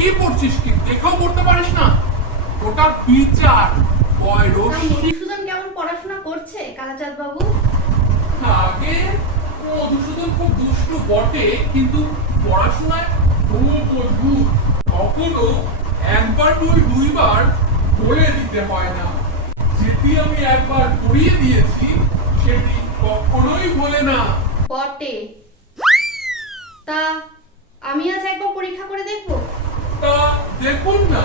কি পড়ছিস? কি দেখেও পড়তে পারিস না? ওটা বিচার মধুসূদন কেমন পড়াশোনা করছে কালাচাঁদ বাবু? আগে মধুসূদন খুব দুষ্টু বটে, কিন্তু পড়াশোনায় খুব মজবুত। কখনো একবার দুইবার বলে দিতে হয় না। যেটি আমি একবার পড়িয়ে দিয়েছি সেটি কখনোই ভোলে না। বটে। তা আমি আজ একবার পরীক্ষা করে দেখবো। তা দেখুন না।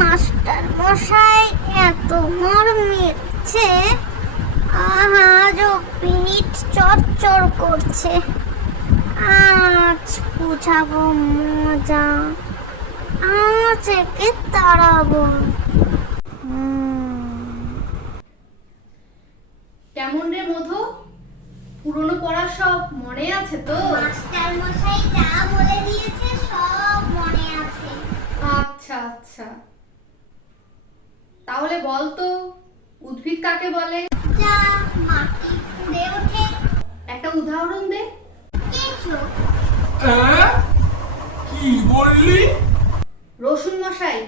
মাস্টার মশাই এত মার মেরেছে, আজও পিঠ চড়চড় করছে। আজ বুঝাবো মজা, আজ একে তাড়াবো। কেমন রে মধু, পুরনো পড়া সব মনে আছে তো? মাস্টার মশাই যা বলে দিয়েছে সব মনে আছে। আচ্ছা আচ্ছা, তাহলে বল তো উদ্ভিদ কাকে বলে? যা মাটি ফুঁড়ে ওঠে। একটা উদাহরণ দে। কেঁচো। কি বললি? রসুন মশাই,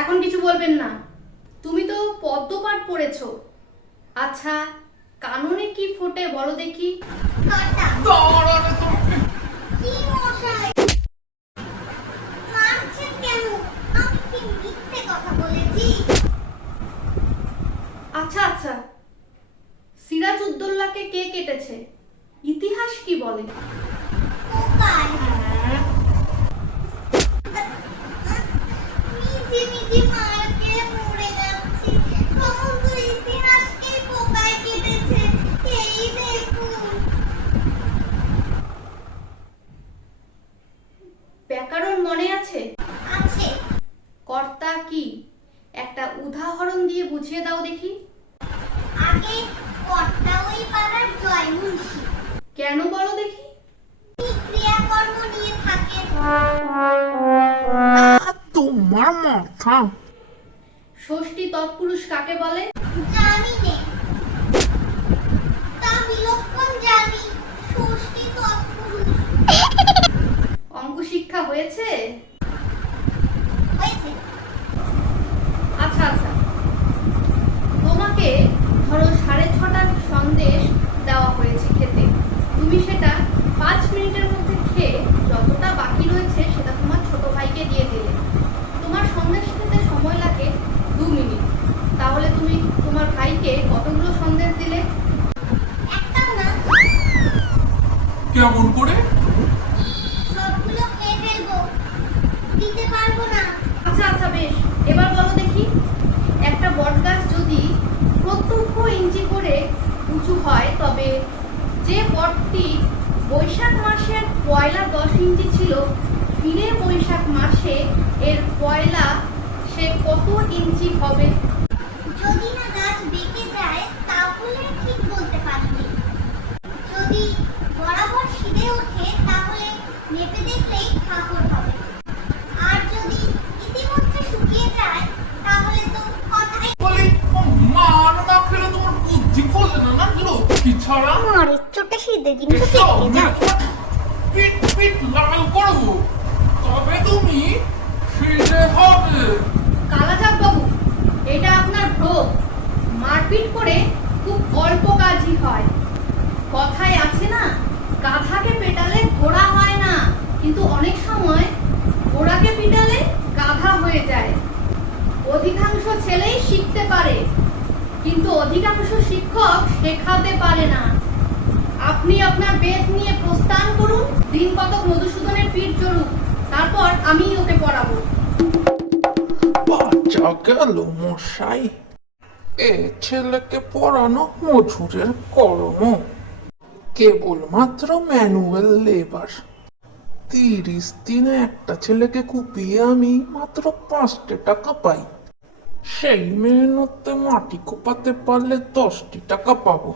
এখন কিছু বলবেন না। তুমি তো পদ্মপাঠ পড়েছো। আচ্ছা, কাননে কি ফোটে বলো দেখি? কাঁটা। দাঁড়ানো তো। কি মশাই মারছেন কেন? আমি কি মিথ্যে কথা বলেছি? আচ্ছা আচ্ছা, সিরাজ উদ্দৌলাকে কে কেটেছে? ইতিহাস কি বলে? পোকায়। নিজে নিজে মার খেয়ে মরে যাচ্ছি। সমস্ত ইতিহাসকে পোকায় কেটেছে। এই দেখুন। ব্যাকরণ মনে আছে? আছে। কর্তা কি? একটা উদাহরণ দিয়ে বুঝিয়ে দাও দেখি। আগে কর্তা ওই পাড়ার জয়মুন্সি। কেন বলো দেখি? কি ক্রিয়াকর্ম নিয়ে থাকে? তোমার মাথা। ষষ্ঠী তৎপুরুষ কাকে বলে? জানি নে। তা বিলক্ষণ জানি। ষষ্ঠী তৎপুরুষ। অঙ্ক শিক্ষা হয়েছে? হয়েছে। আচ্ছা আচ্ছা, তোমাকে ধরো 6:30টার সন্দেশ দেওয়া হয়েছে খেতে। তুমি সেটা 5 মিনিটের মধ্যে খেয়ে যতটা বাকি রয়েছে সেটা তোমার ছোট ভাইকে দিয়ে দিলে। তোমার সন্দেশ খেতে সময় লাগে 2 মিনিট। তাহলে তুমি তোমার ভাইকে কতগুলো সন্দেশ দিলে? একটাও না। কেমন করে? সবগুলো খেয়ে ফেলবো। দিতে পারবো না। আচ্ছা আচ্ছা, বেশ। এবার বলো দেখি, একটা বটগাছ যদি প্রত্যক্ষ ইঞ্চি করে উঁচু হয়, তবে যে বটটি বৈশাখ মাসের পয়লা 10 ইঞ্চি ছিল, ফিরে বৈশাখ মাসে এর পয়লা সে কত ইঞ্চি হবে? যদি না গাছ বেঁকে যায় তাহলে ঠিক বলতে পারবি। যদি বরাবর সিধে ওঠে তাহলে মেপে দেখলেই ঠাকুর হবে। আর যদি ইতিমধ্যে শুকিয়ে যায় তাহলে তো কথাই। বলি মার না খেলে তোমার বুদ্ধি খোলে না, না লক্ষ্মী ছাড়া। মারের চোটে সিধে জিনিস এসব বেঁকে যায়। পিট পিট লাল করবো, তবে তুমি ফিরে হবে। কালাচাঁদ বাবু, এটা আপনার ভ্রম। মারপিট করে খুব অল্প কাজই হয়। কথায় আছে না, গাধাকে পেটালে ঘোড়া হয় না, কিন্তু অনেক সময় ঘোড়াকে পিটালে গাধা হয়ে যায়। অধিকাংশ ছেলেই শিখতে পারে, কিন্তু অধিকাংশ শিক্ষক শেখাতে পারে না। আপনি আপনার বেদ নিয়ে প্রস্থান করুন, দিন কতক মধুসূদনের পিঠ জড়ুক, তারপর আমি ওকে পড়াবো। বাচ্চা গেল মশাই। এ ছেলেকে পড়ানো মজুরের কর্ম। কেবলমাত্র ম্যানুয়াল লেবার। 30 দিনে একটা ছেলেকে কুপিয়ে আমি মাত্র 5 টাকা পাই। সেই মেহনতে মাটি কোপাতে পারলে 10 টাকা পাবো।